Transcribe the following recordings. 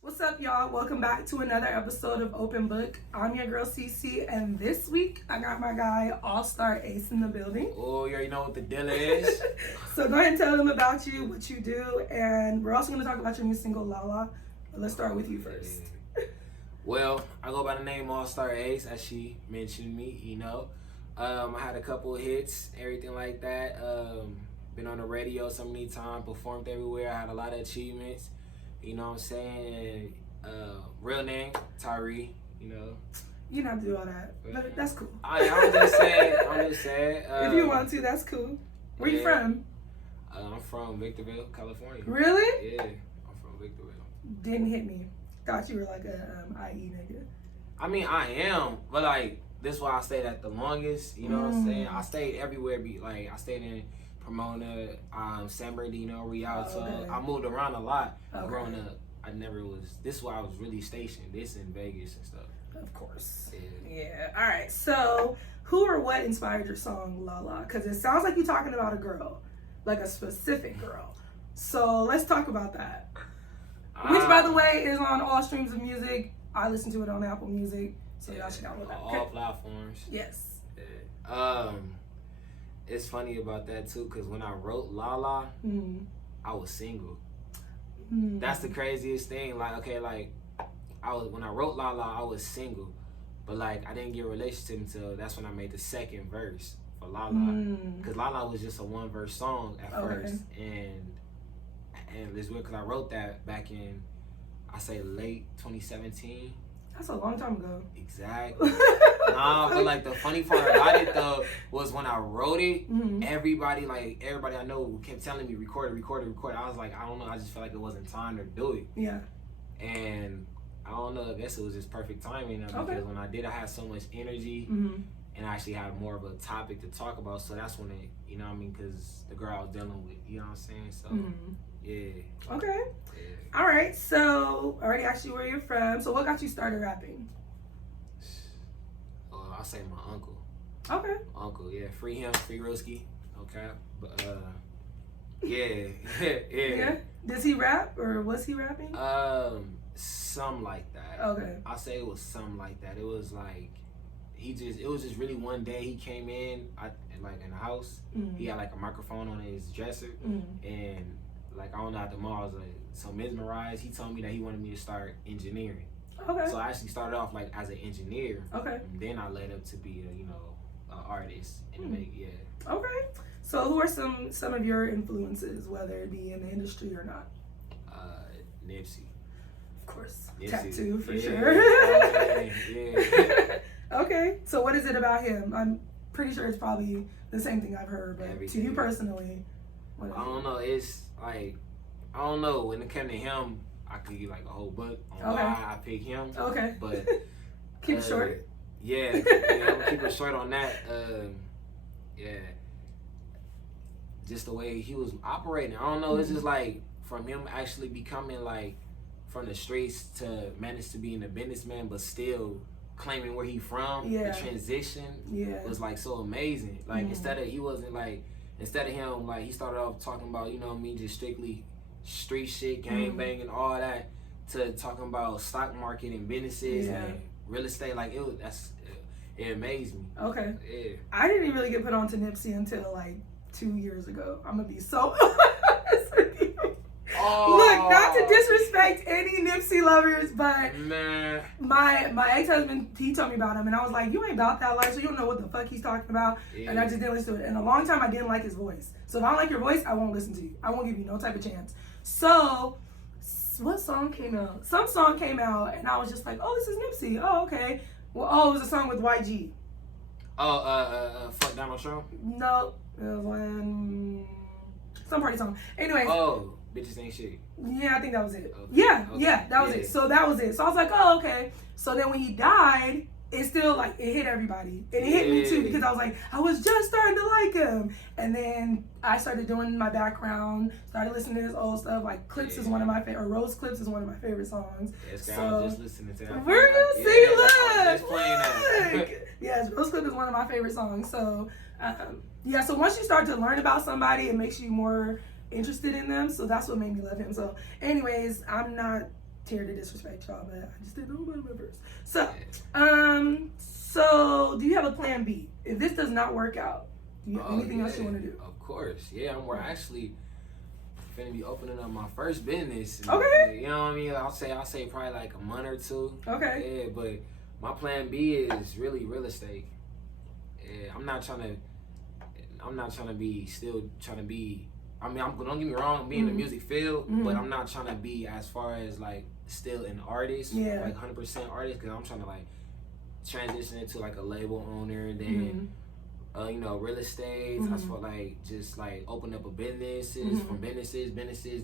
What's up, y'all? Welcome back to another episode of Open Book. I'm your girl CC, and this week I got my guy AllStarAce in the building. Oh, you already know what the deal is. So go ahead and tell them about you, what you do, and we're also going to talk about your new single, Lola. But let's start with you first. Well, I go by the name AllStarAce, as she mentioned me, I had a couple of hits, everything like that. Been on the radio so many times, performed everywhere. I had a lot of achievements. You know what I'm saying? Real name, Tyree, You don't have to do all that, but that's cool. I'm just saying. If you want to, that's cool. Where you from? I'm from Victorville, California. Really? Yeah, I'm from Victorville. Didn't hit me. Thought you were like a IE nigga. I mean, I am, but like, this is why I stayed at the longest, you know what I'm saying? I stayed everywhere, I stayed in Pomona, San Bernardino, Rialto. Okay. I moved around a lot. Okay. Growing up, this is why I was really stationed, this in Vegas and stuff. Of course. Yeah. All right. So, who or what inspired your song Lola? Because it sounds like you're talking about a girl, like a specific girl. So let's talk about that. Which, by the way, is on all streams of music. I listen to it on Apple Music, so y'all should download that. All platforms. Yes. Yeah. It's funny about that too, because when I wrote Lola, I was single. That's the craziest thing. Like, okay, like when I wrote Lola, I was single, but like I didn't get a relationship until that's when I made the second verse for Lola, because Lola was just a one verse song at first, and it's weird because I wrote that back in, I say late 2017. That's a long time ago. Exactly. Nah, but like the funny part about it though was when I wrote it, everybody I know kept telling me record it. I was like, I don't know, I just felt like it wasn't time to do it. Yeah. And I don't know, I guess it was just perfect timing because when I did, I had so much energy and I actually had more of a topic to talk about. So that's when it, you know what I mean, because the girl I was dealing with, you know what I'm saying? So yeah. Okay. Yeah. All right. So I already asked you where you're from. So what got you started rapping? I say my uncle. Okay. My uncle, yeah. Free him, free Roski. Okay. But yeah. Yeah. Does he rap or was he rapping? Something like that. Okay. I say it was something like that. It was like it was just really one day he came in, in the house. He had like a microphone on his dresser, and like I don't know, at the mall I was like so mesmerized. He told me that he wanted me to start engineering. Okay. So I actually started off like as an engineer. Okay. And then I led up to be an artist and Okay. So who are some of your influences, whether it be in the industry or not? Nipsey. Of course. Nipsey. Tattoo for Yeah. sure. Yeah. Okay. So what is it about him? I'm pretty sure it's probably the same thing I've heard, but Everything. to you personally, what is I don't know. It's like, I don't know. When it came to him, I could get like a whole book on why I picked him. Okay. But keep it short. Yeah, I'm gonna keep it short on that. Yeah. Just the way he was operating. I don't know. It's just like from him actually becoming like from the streets to manage to being a businessman, but still claiming where he from. Yeah. The transition was like so amazing. Like instead of him like he started off talking about, you know what I mean, just strictly street shit, gang banging, all that, to talking about stock market and businesses and real estate. Like it amazed me. Okay. Yeah. I didn't really get put on to Nipsey until like 2 years ago. I'm gonna be so honest with you. Look, not to disrespect any Nipsey lovers, but my ex-husband, he told me about him, and I was like, you ain't about that life, so you don't know what the fuck he's talking about. And I just didn't listen to it. And a long time I didn't like his voice. So if I don't like your voice, I won't listen to you. I won't give you no type of chance. So what song came out? Some song came out, and I was just like, oh, this is Nipsey. Oh, okay. Well, it was a song with YG. Fuck Donald Trump? No, it was when some party song. Anyways. Oh, bitches ain't shit. Yeah, I think that was it. Okay. Yeah, that was it. So that was it. So I was like, oh, okay. So then when he died, it still like it hit everybody, and it hit me too, because I was like, I was just starting to like him, and then I started doing my background, started listening to his old stuff. Like Clips is one of my favorite, or Rose Clips is one of my favorite songs. Yes, I was just listening to that. Where you see, look. Yes, Rose Clip is one of my favorite songs. So yeah, so once you start to learn about somebody, it makes you more interested in them. So that's what made me love him. So anyways, I'm not tear to disrespect y'all, but I just didn't know about my verse. So, so do you have a plan B? If this does not work out, do you have anything else you want to do? Of course. Yeah, we're actually finna be opening up my first business. Okay. You know what I mean? I'll say probably like a month or two. Okay. Yeah, but my plan B is really real estate. Yeah, I'm not trying to be I mean, don't get me wrong, be in the music field, but I'm not trying to be as far as like still an artist, like 100% artist, because I'm trying to like transition into like a label owner, then you know, real estate. As for like just like open up a businesses from businesses,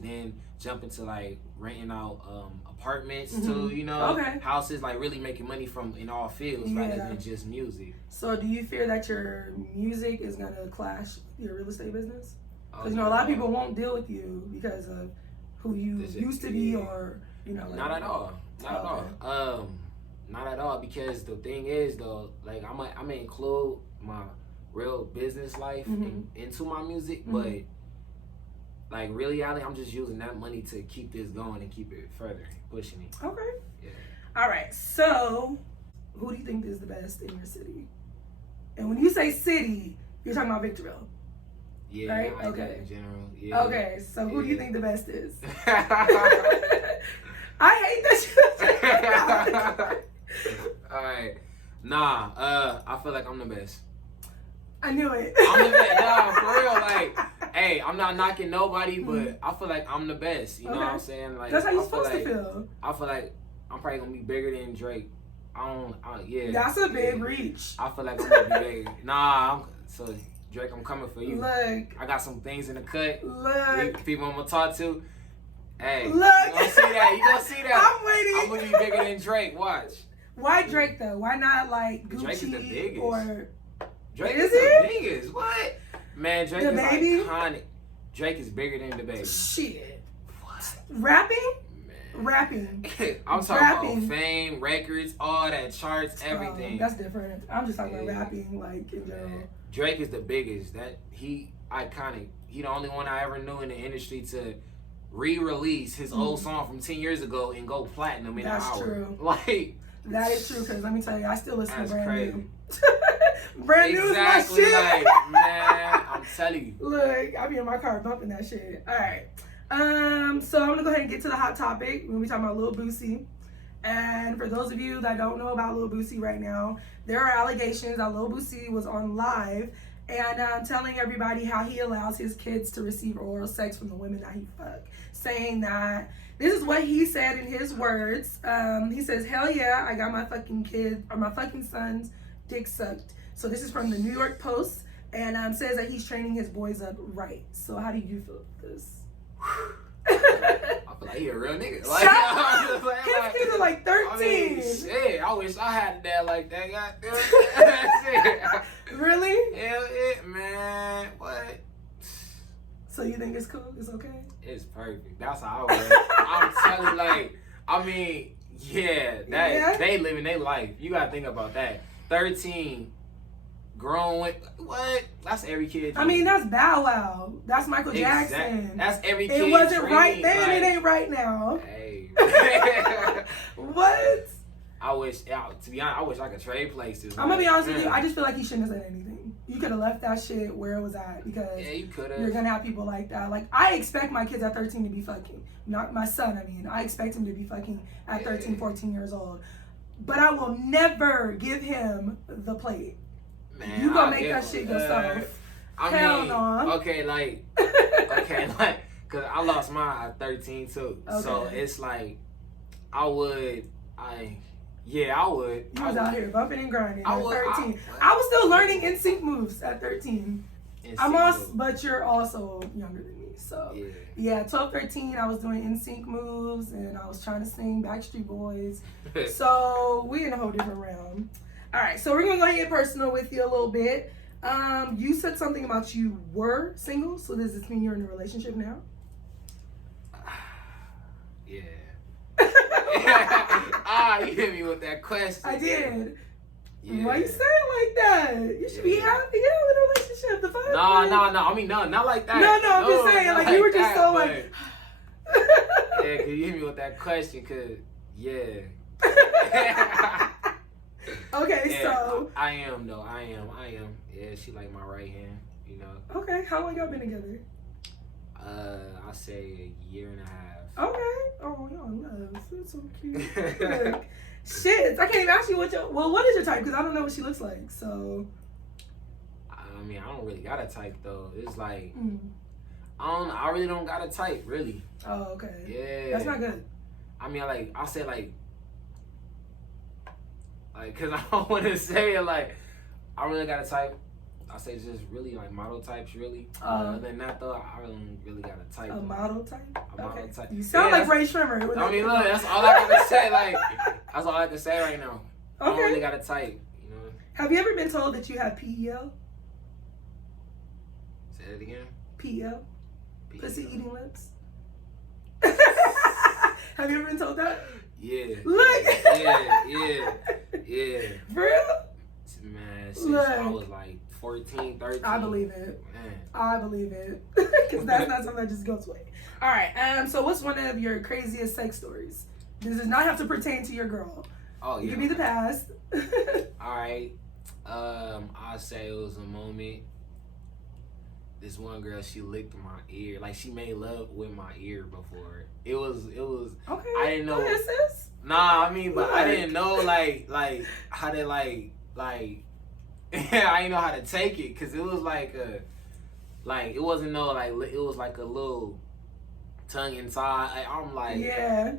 then jump into like renting out apartments to, you know, houses, like really making money from in all fields rather than just music. So do you fear that your music is gonna clash with your real estate business? Because you know a lot of people won't deal with you because of who you used to be, or you know. Like, not at all. Not at all. Because the thing is though, like I'm gonna include my real business life into my music, but like really, I'm just using that money to keep this going and keep it further pushing it. Okay. Yeah. All right. So, who do you think is the best in your city? And when you say city, you're talking about Victorville. Yeah. Right? Like okay. That in general. Yeah. Okay. So who do you think the best is? I hate that shit. All right. Nah. I feel like I'm the best. I knew it. I'm the best. Nah, for real. Like, hey, I'm not knocking nobody, but I feel like I'm the best. You know what I'm saying? Like, that's how you're supposed to feel. I feel like I'm probably gonna be bigger than Drake. Yeah. That's a big reach. I feel like I'm gonna be bigger. So Drake, I'm coming for you. Look. I got some things in the cut. Look. People I'm gonna talk to. Hey. Look. You gonna see that? You gonna see that? I'm waiting. I'm gonna be bigger than Drake. Watch. Why Drake though? Why not like Gucci? Drake is the biggest. Or Drake is the biggest. What? Man, Drake is iconic. Drake is bigger than the baby. Shit. What? Rapping? Rapping. I'm talking about fame, records, all that, charts, everything. That's different. I'm just talking about rapping, like in general. Drake is the biggest. Iconic. He the only one I ever knew in the industry to re-release his old song from 10 years ago and go platinum in an hour. That's true. Like, that is true, because let me tell you, I still listen to Brand New. Brand New is my shit. Like, man, I'm telling you. Look, I be in my car bumping that shit. All right. So I'm gonna go ahead and get to the hot topic. We're gonna be talking about Lil Boosie. And for those of you that don't know about Lil Boosie right now, there are allegations that Lil Boosie was on live and telling everybody how he allows his kids to receive oral sex from the women that he fuck, saying that this is what he said in his words. He says, "Hell yeah, I got my fucking kid or my fucking son's dick sucked." So this is from the New York Post, and says that he's training his boys up right. So how do you feel about this? I feel like he a real nigga. Like, his kids are like 13. I mean, shit, I wish I had a dad like that. Goddamn. Really? Hell yeah, man. What? So you think it's cool? It's okay? It's perfect. That's how I was. I'm telling you, like, I mean, they living their life. You gotta think about that. 13. Grown with what? That's every kid. I mean, that's Bow Wow. That's Michael Jackson. That's every kid. It wasn't dream. right then. Like, it ain't right now. Hey. What? I wish. To be honest, I wish I could trade places. I'm gonna be honest with you. I just feel like he shouldn't have said anything. You could have left that shit where it was at, because you could have. You're gonna have people like that. Like, I expect my kids at 13 to be fucking. Not my son. I mean, I expect him to be fucking at 13, 14 years old. But I will never give him the plate. Man, you gonna make that shit yourself. Hell no. Okay, cause I lost mine at 13 too. Okay. So it's like, I would. You was out here bumping and grinding at 13. I was still learning NSYNC moves at 13. But you're also younger than me. So yeah, 12, 13, I was doing NSYNC moves and I was trying to sing Backstreet Boys. So we in a whole different realm. All right, so we're gonna go ahead and get personal with you a little bit. You said something about you were single, so does this mean you're in a relationship now? Yeah. You hit me with that question. I did. Yeah. Why you say it like that? You should be happy. You're in a relationship. The fuck? No. I mean, no, not like that. No, I'm just saying, like, you were just so like. Yeah, cause you hit me with that question, cause yeah. Okay, yeah, so I am though. I am. Yeah, she like my right hand. You know. Okay, how long y'all been together? I say a year and a half. Okay. Oh, y'all in love. That's so cute. Like, shit, I can't even ask you what is your type? Because I don't know what she looks like. So. I mean, I don't really got a type though. It's like I really don't got a type really. Oh, okay. Yeah. That's not good. I mean, like I'll say like, cause I don't want to say it like I really got a type. I say just really like model types really. Other than that though, I don't really got a type. A model type? A model type. You sound like Ray Shrimmer. I mean, look, that's all I gotta say. Like, that's all I can say right now. Okay. I don't really got a type, you know. Have you ever been told that you have PEL? Say it again. PEL? Pussy eating lips. Have you ever been told that? Yeah. Look. Yeah. For real? Man, since I was like 14, 13. I believe it. Man. I believe it. Because that's not something that just goes away. All right. So what's one of your craziest sex stories? This does not have to pertain to your girl. Oh, yeah. Give me the past. All right. I'll say it was a moment. This one girl, she licked my ear. Like, she made love with my ear before. It was. Okay. I didn't know. What is this? Nah, I mean, but I didn't know, like, how to, like, I didn't know how to take it. Because it was like it wasn't no, like, it was like a little tongue inside. I'm like. Yeah.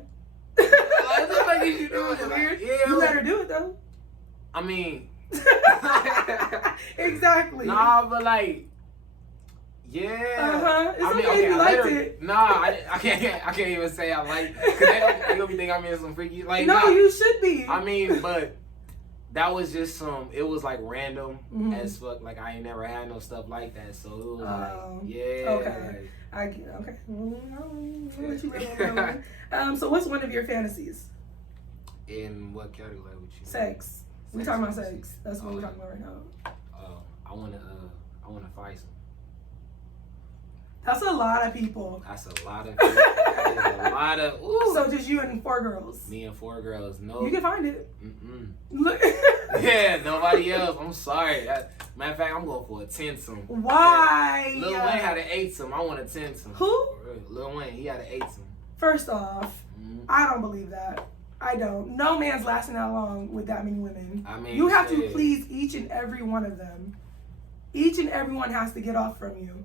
Like, you doing it? Weird. Yeah. You let her do it, though. I mean. Exactly. Nah, but, like. Yeah. It's okay okay, if you liked it. Nah, I can't even say I like it. Because they gonna be thinking I'm in some freaky. Like, no, you should be. I mean, but that was just it was like random as fuck. Like, I ain't never had no stuff like that. So it was yeah. Okay. Okay. I'll let you riff on that one. So what's one of your fantasies? In what category would you? Sex. We're talking about sex. That's what we're talking about right now. I wanna fight some. That's a lot of people. That's a lot of people. That is a lot of. Ooh. So just you and 4 girls. Me and 4 girls. No. You can find it. Look. Yeah, nobody else. I'm sorry. Matter of fact, I'm going for a 10-some. Why? Lil Wayne had an 8-some. I want a 10-some. Who? Lil Wayne. He had an 8-some. First off, I don't believe that. I don't. No man's lasting that long with that many women. I mean, you have to please each and every one of them. Each and every one has to get off from you.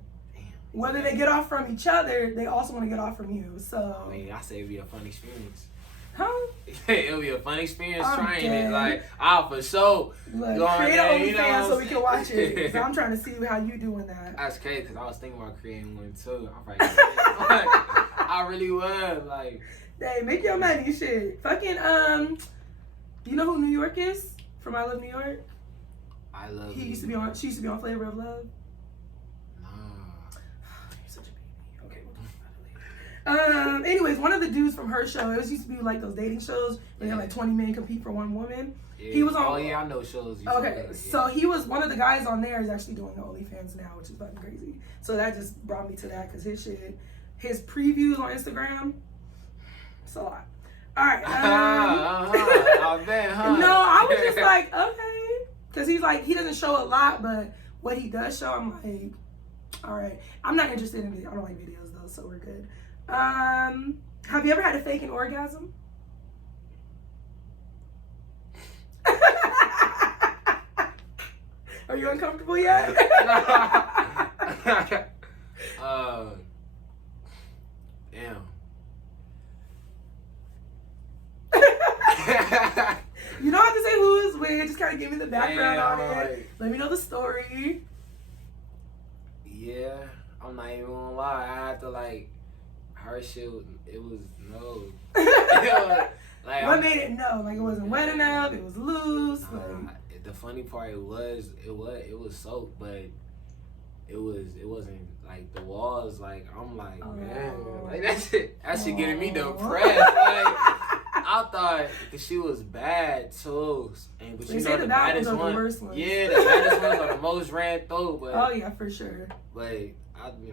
Whether they get off from each other, they also want to get off from you. So I mean, I say it'd be a fun experience. Huh? It'll be a fun experience trying dead. it. Like, for sure. Look, create an OnlyFans so we can watch it. So I'm trying to see how you doing that. That's crazy because I was thinking about creating one too. I'm probably I really was like. Hey, make your money, shit. Fucking do you know who New York is from I Love New York? I love. She used to be on Flavor of Love. Anyways, one of the dudes from her show, it used to be like those dating shows where they had like 20 men compete for one woman. Yeah. He was on. Oh yeah, I know shows. Okay, so he was one of the guys on there is actually doing OnlyFans now, which is fucking crazy. So that just brought me to that because his previews on Instagram, it's a lot. All right. I bet, huh? No, I was just like, okay, because he's like he doesn't show a lot, but what he does show, I'm like, all right. I'm not interested in I don't like videos though, so we're good. Have you ever had to fake an orgasm? Are you uncomfortable yet? Damn. You don't have to say who is with. Just kind of give me the background on it. Let me know the story. Yeah, I'm not even gonna lie. I had to like. Her shit, it was no. Like, what made it no? Like it wasn't wet enough. It was loose. The funny part it was soaked, but it wasn't like the walls. Like I'm like man, like that shit getting me depressed. Like I thought she was bad too, but you know the baddest one. Yeah, the baddest ones are the most ran through. But oh yeah, for sure. But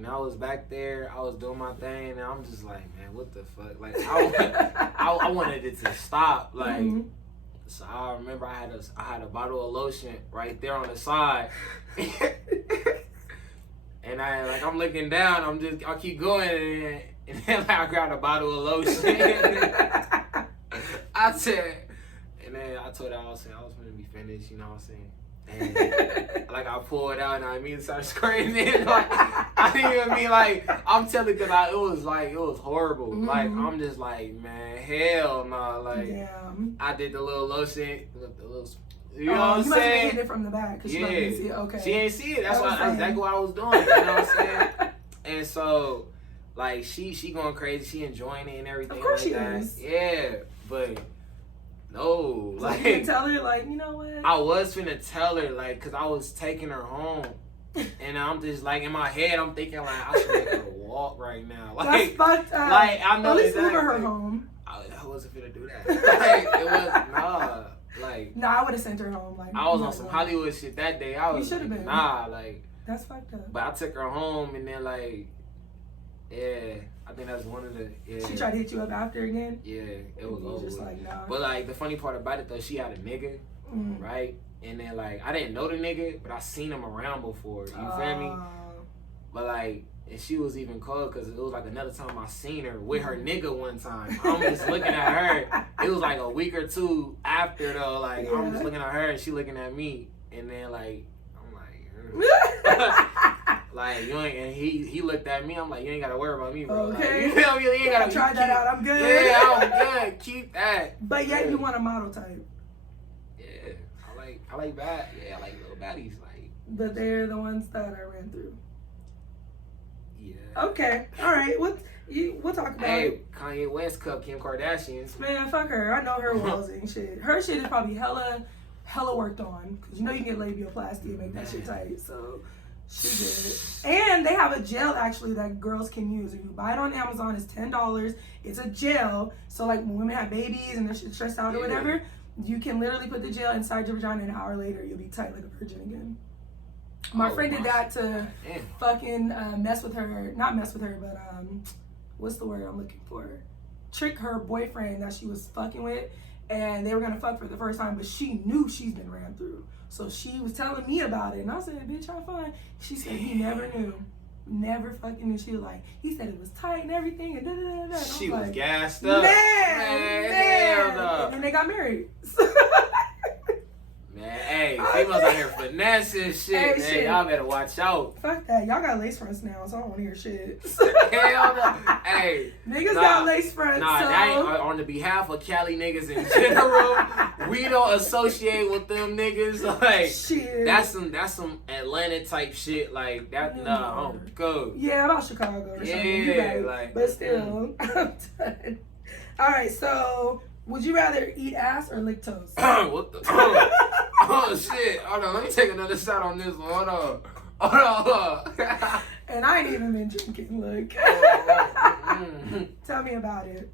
I was back there, I was doing my thing, and I'm just like, man, what the fuck? Like, I wanted it to stop. Like, so I remember I had a bottle of lotion right there on the side. And I'm looking down, I keep going, and then I grabbed a bottle of lotion. I told her I was gonna be finished, you know what I'm saying? And I pulled it out and I immediately started screaming. Like, I didn't even mean I'm telling because it was horrible. Like, I'm just like, man, hell no. Like, damn. I did the little lotion, you know what I'm saying? You must have hit it from the back because she didn't see it. Okay. She didn't see it. That's exactly what I was doing. You know what I'm saying? And so, like, she going crazy. She enjoying it and everything. Of course she is. Yeah, but. No, so you can tell her, like, you know what? I was finna tell her, like, cause I was taking her home, and I'm just like in my head, I'm thinking like I should make her walk right now. Like, that's fucked up. Like, I know at least Uber her home. I wasn't finna do that. Like, it was like. No, I would have sent her home. Like, I was on some Hollywood shit that day. I was. You should have been. Like. That's fucked up. But I took her home, and then yeah. I think that's one of the. Yeah. She tried to hit you up after again? Yeah, it was over. Just like, nah. But like the funny part about it though, she had a nigga, right? And then like I didn't know the nigga, but I seen him around before. You feel me? But like, and she was even cold because it was like another time I seen her with her nigga one time. I'm just looking at her. It was like a week or two after though. Like I'm just looking at her and she looking at me, and then like I'm like. Like, you ain't, and he looked at me, I'm like, you ain't gotta worry about me, bro. Okay. Like, you feel me? You ain't gotta try that out, I'm good. Yeah, I'm good. Keep that. But yet you want a model type. Yeah. I like bad. Yeah, I like little baddies. Like. But they're the ones that I ran through. Yeah. Okay. Alright. We'll talk about it. Kanye West cup Kim Kardashians. Man, fuck her. I know her walls and shit. Her shit is probably hella worked on. Cause you know you can get labiaplasty and make that shit tight. So she did. And they have a gel actually that girls can use. If you buy it on Amazon, it's $10. It's a gel. So like when women have babies and they're stressed out or whatever, you can literally put the gel inside your vagina and an hour later you'll be tight like a virgin again. My friend did that to fucking mess with her. Not mess with her, but what's the word I'm looking for? Trick her boyfriend that she was fucking with. And they were gonna fuck for the first time, but she knew she's been ran through. So she was telling me about it, and I said, bitch, I'm fine. She said he never knew. Never fucking knew. She was like, he said it was tight and everything, and da-da-da-da. And she was like, gassed up. Man. And then they got married. Man, hey, females out here finessing shit, man. Shit. Y'all better watch out. Fuck that. Y'all got lace fronts now, so I don't want to hear shit. Hell no. Hey. Niggas got lace fronts, that ain't on the behalf of Cali niggas in general. We don't associate with them niggas. Like, shit. That's some Atlanta type shit. Like, that, I'm good. Yeah, about Chicago or something. Yeah, like. But still, I'm done. All right, so... Would you rather eat ass or lick toes? What the? Oh shit! Hold on, let me take another shot on this one. Hold on. And I ain't even been drinking. Look. Tell me about it.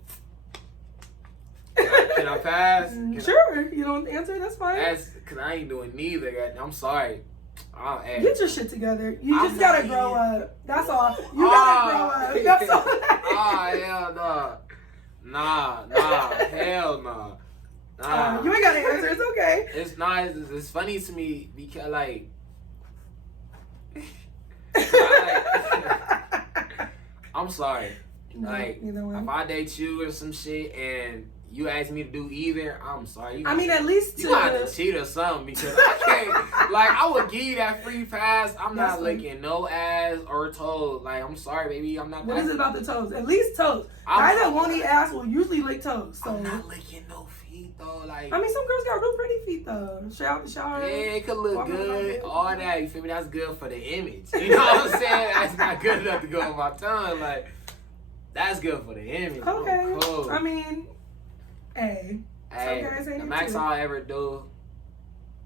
Can I pass? Sure. You don't answer. That's fine. That's because I ain't doing neither. I'm sorry. Get your shit together. You just gotta grow up. That's all. You gotta grow up. That's all. Oh hell no. Nah, hell no. Nah. You ain't gotta answer, it's okay. It's nice, it's funny to me because like I'm sorry. No, like if I date you or some shit and you ask me to do either, I'm sorry. At least you gotta cheat or something because I can't. Like I would give you that free pass. I'm not licking no ass or toes. Like I'm sorry, baby. I'm not. What is it about the toes? At least toes. Guys that won't eat ass will usually lick toes. So I'm not licking no feet though. Like some girls got real pretty feet though. Shower. Yeah, it could look good. All that. You feel me? That's good for the image. You know what I'm saying? That's not good enough to go on my tongue. Like that's good for the image. Okay. Cool. Hey, the max I'll ever do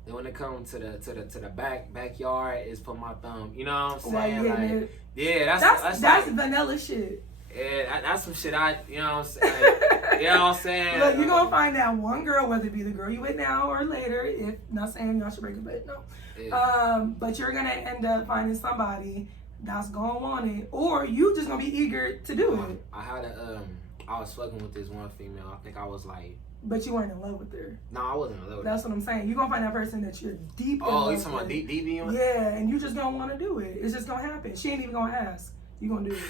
when it comes to the backyard is put my thumb. You know what I'm saying? That's vanilla shit. Yeah, that's some shit you know what I'm saying? You know what I'm saying? Look, you're gonna find that one girl, whether it be the girl you with now or later. If not saying y'all should break up, but no. Yeah. But you're gonna end up finding somebody that's gonna want it, or you just gonna be eager to do it. I was fucking with this one female. I think I was like. But you weren't in love with her. No, I wasn't in love with her. That's what I'm saying. You're gonna find that person that you're deep in love with. Oh, you talking about deep in? Yeah, and you just don't want to do it. It's just gonna happen. She ain't even gonna ask. You gonna do it.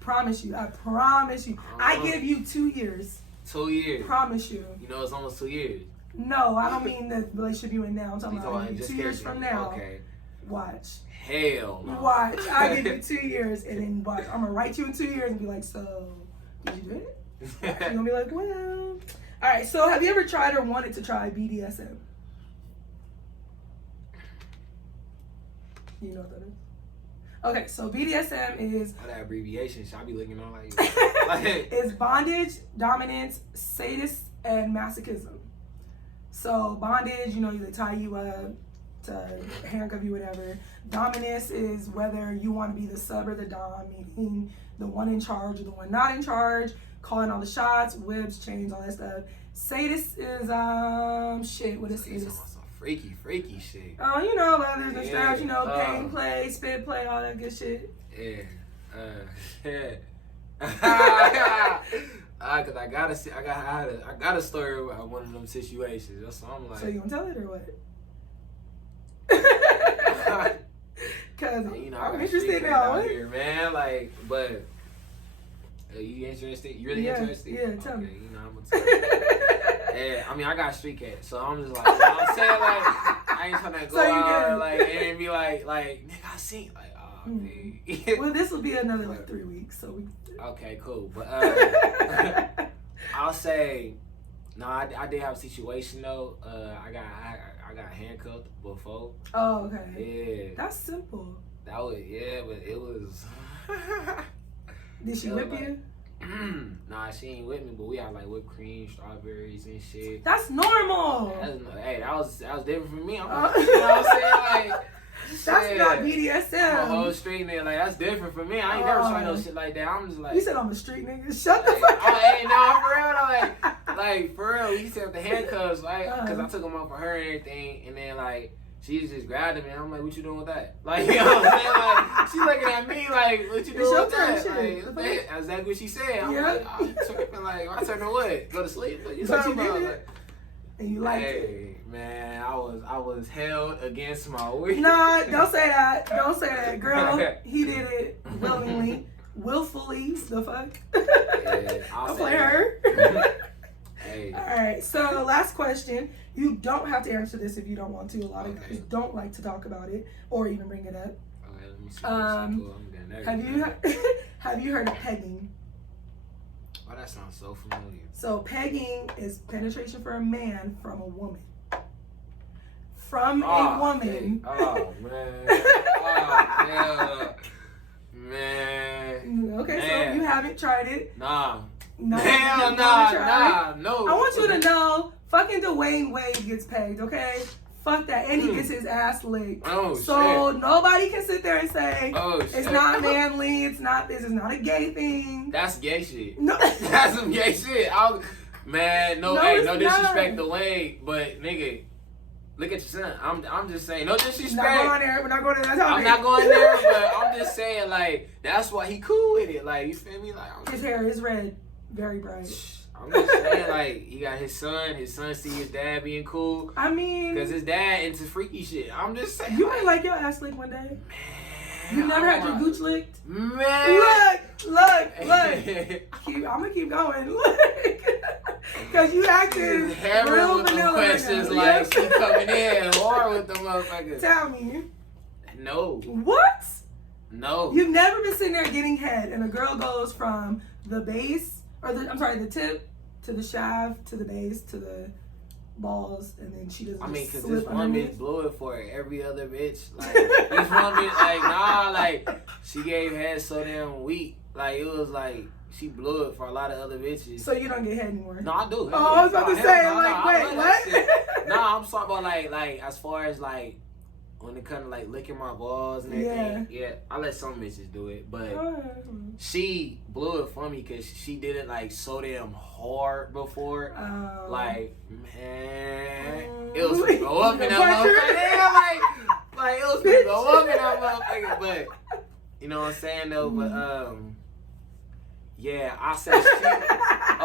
Promise you. I promise you. I give you 2 years. 2 years. Promise you. You know, it's almost 2 years. No, I don't mean the relationship you in now. I'm talking about just 2 years from now. Okay. Watch. Hell no. Watch. I give you 2 years, and then watch. I'm gonna write you in 2 years and be like, so, did you do it? You're gonna be like, well. All right. So, have you ever tried or wanted to try BDSM? You know what that is? Okay, so BDSM is... Oh, that abbreviation, should I be looking on like... It's bondage, dominance, sadist, and masochism. So bondage, you know, they tie you up, to handcuff you, whatever. Dominance is whether you want to be the sub or the dom, meaning the one in charge or the one not in charge, calling all the shots, whips, chains, all that stuff. Sadist is, shit, what is sadist? Freaky shit. Oh, you know, leathers and straps, you know, pain play, spit play, all that good shit. Yeah. Cause I got a story about one of them situations. That's what I'm like. So you gonna tell it or what? Cause you know, I'm interested now. Here, man. Like, but you interested? You really interested? Yeah, tell me. You know, I'm gonna tell you. Yeah, I mean, I got street cat, so I'm just like, you know what I'm saying? Like, I ain't trying to go out like and be like, nigga, I seen like, oh, man. Well, this will be another like 3 weeks, so we. Okay, cool, but I'll say, no, I did have a situation though. I got handcuffed before. Oh, okay. Yeah. That's simple. That was but it was. Did she whip you? Nah, she ain't with me, but we had like whipped cream, strawberries and shit. That's normal. Hey, that was different from me. You know what I'm saying? Like, that's not BDSM. I'm a whole street nigga. Like, that's different from me. I ain't never tried no shit like that. I'm just like. You said I'm a street nigga. Shut the fuck up. Hey, no, for real. Like for real. We set up the handcuffs, like, cause I took them off for her and everything, and then like. She just grabbed him and I'm like, what you doing with that? Like, you know what I'm saying? Like, she looking at me like, what you doing with that? Like, that's exactly what she said. I'm like, oh, you tripping? Like, I turn to what? Go to sleep? What you talking about? Like, and you liked it. Man, I was held against my will. Nah, don't say that. Don't say that. Girl, he did it willfully. The fuck? Yeah, I'll play her. Hey. All right, so last question. You don't have to answer this if you don't want to. A lot of guys don't like to talk about it or even bring it up. Okay, let me see. Have you heard of pegging? Oh, that sounds so familiar. So pegging is penetration for a man from a woman. From a woman. Oh man. Man. Okay, so you haven't tried it. Nah. No, hell no. I want you to know, fucking Dwayne Wade gets pegged, okay? Fuck that. And he gets his ass licked. So nobody can sit there and say, it's not manly, this is not a gay thing. That's gay shit. No. That's some gay shit. No disrespect to Wade, but nigga, look at your son. I'm just saying, no disrespect. We're not going to that topic. I'm not going there, but I'm just saying, like, that's why he cool with it. Like, you feel me? Like, his hair is red. Very bright. I'm just saying, like, he got his son see his dad being cool. I mean, because his dad into freaky shit. I'm just saying. You ain't like your ass licked one day? Man. You never had your gooch licked? Man. Look. I'm going to keep going. Look. Because you acting real vanilla questions right like she coming in hard with the motherfuckers. Tell me. No. What? No. You've never been sitting there getting head and a girl goes from the base, the tip to the shaft to the base to the balls, and then she doesn't. Because this one bitch blew it for every other bitch. Like, this one bitch, like, she gave head so damn weak. Like, it was like, she blew it for a lot of other bitches. So you don't get head anymore? No, I do. I was about to say, wait, what? No, I'm talking about, like, as far as, like, when it comes to like licking my balls and everything, I let some bitches do it, but she blew it for me because she did it like so damn hard before. Like, man, it was gonna go up in that motherfucker. Like it was gonna go up in that motherfucker, but You know what I'm saying though? But yeah, I said she.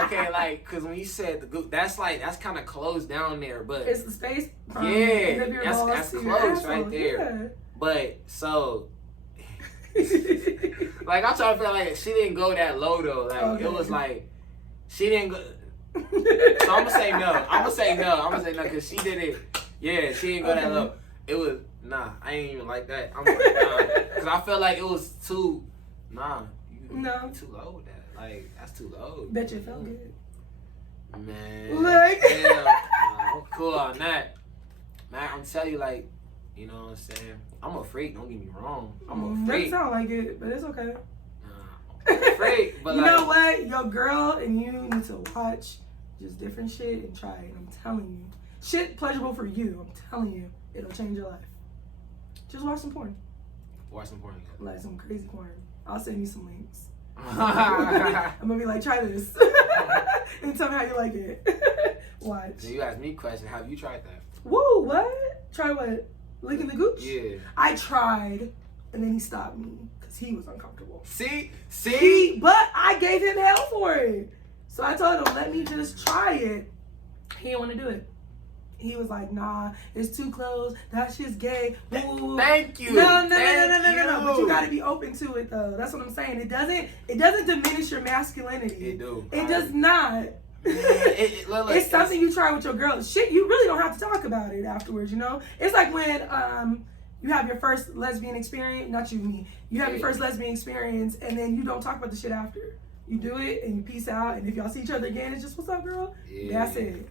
Okay, like, cause when you said the goop, that's kind of closed down there, but it's the space. From yeah, that's close right there. Yeah. But so, like, I'm trying to feel like she didn't go that low though. Like it was like she didn't go. So I'm gonna say no because she did it. Yeah, she didn't go that low. It was I ain't even like that. I'm like because I felt like it was too you too low with that. Like that's too low. Bet you it felt good. Man, like damn, I'm cool on that. Man, I'm telling you, like, you know what I'm saying. I'm a freak. Don't get me wrong. I'm a freak. Doesn't sound like it, but it's okay. I'm a freak, but you like, know what? Your girl and you need to watch just different shit and try it. I'm telling you, shit pleasurable for you. I'm telling you, it'll change your life. Just watch some porn. Watch some porn. Like some crazy porn. I'll send you some links. I'm gonna be like, try this and tell me how you like it. Watch. So you asked me a question. Have you tried that? Woo, what? Try what? Licking the gooch? Yeah. I tried, and then he stopped me because he was uncomfortable. See? But I gave him hell for it. So I told him, let me just try it. He didn't want to do it. He was like, nah, it's too close. That shit's gay. Ooh. Thank you. No. But you gotta be open to it though. That's what I'm saying. It doesn't diminish your masculinity. It do. It does not. It's something you try with your girl. Shit, you really don't have to talk about it afterwards, you know? It's like when you have your first lesbian experience, not you, me. You have your first lesbian experience and then you don't talk about the shit after. You do it and you peace out, and if y'all see each other again, it's just, what's up, girl? Yeah. That's it.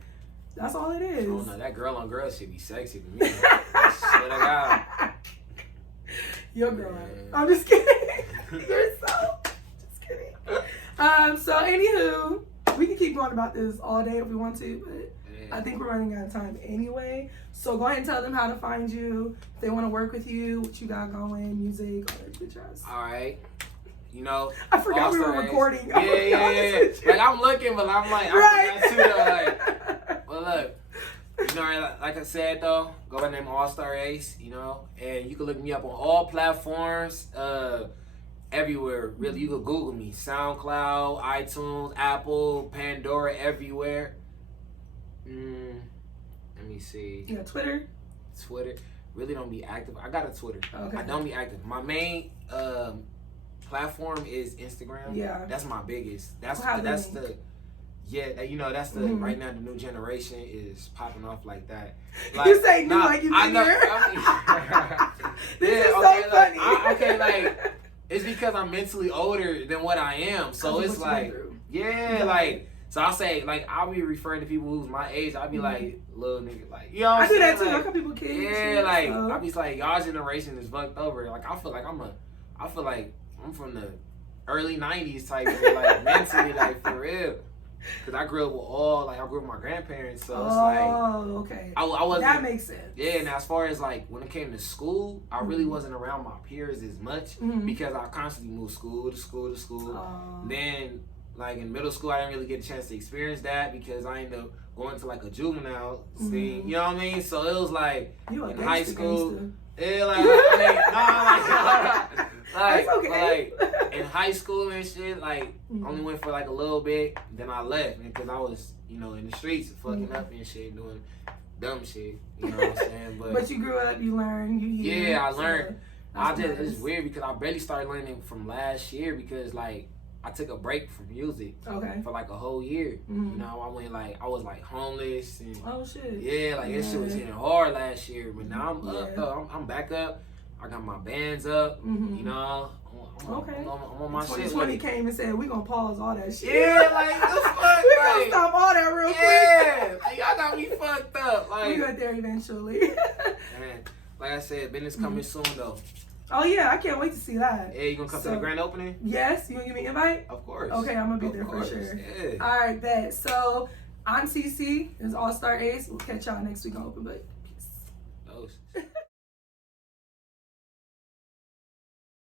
That's all it is. I don't know. That girl on girl shit be sexy to me. Swear to God. Your girl. I'm just kidding. You're so. Just kidding. So, anywho, we can keep going about this all day if we want to, but I think we're running out of time anyway. So, go ahead and tell them how to find you. If they want to work with you, what you got going, music, all that good jazz. All right. You know, I forgot we were recording. Yeah. Like I'm looking, but I'm like, I forgot too though. Like, well, look, you know, like I said though, go by the name of AllStarAce. You know, and you can look me up on all platforms, everywhere. Really, you can Google me: SoundCloud, iTunes, Apple, Pandora, everywhere. Let me see. You got Twitter. Really don't be active. I got a Twitter. Okay. I don't be active. My main platform is Instagram. Yeah. That's my biggest. That's the Mm-hmm. right now the new generation is popping off like that. Like, you say new like you been here. This is so funny. Like it's because I'm mentally older than what I am. So it's like like so I'll say like I'll be referring to people who's my age. I'll be like little nigga like you know what I'm saying? I do that too. Like, I call people kids. Yeah, like I'll be like y'all generation is fucked over. Like I feel like I'm from the early 90s type shit, like mentally, like for real. Cause I grew up with my grandparents, so it's like, okay, I wasn't. That makes sense. Yeah, and as far as like when it came to school, I really wasn't around my peers as much because I constantly moved school to school. Then like in middle school, I didn't really get a chance to experience that because I ended up going to like a juvenile scene. You know what I mean? So it was like in high school. Yeah, like like in high school and shit, like only went for like a little bit, then I left because I was, you know, in the streets fucking up and shit, doing dumb shit. You know what I'm saying? But you grew up, you learned, I learned. It's weird because I barely started learning from last year because like I took a break from music for like a whole year. You know, I was like homeless and yeah, like this shit was hitting hard last year. But now I'm up though. I'm back up. I got my bands up. You know, I'm on my shit. 2020 came and said we gonna pause all that shit. Yeah, like the fuck. We gonna stop all that real quick. Yeah, like, y'all got me fucked up. Like we got there eventually. Man, like I said, business coming soon though. Oh yeah, I can't wait to see that. Yeah, you gonna come to the grand opening? Yes, you gonna give me an invite? Of course. Okay, I'm gonna be there for sure. Yeah. All right, bet. So I'm CC. This is AllStarAce. We'll catch y'all next week on OpenBook. Peace.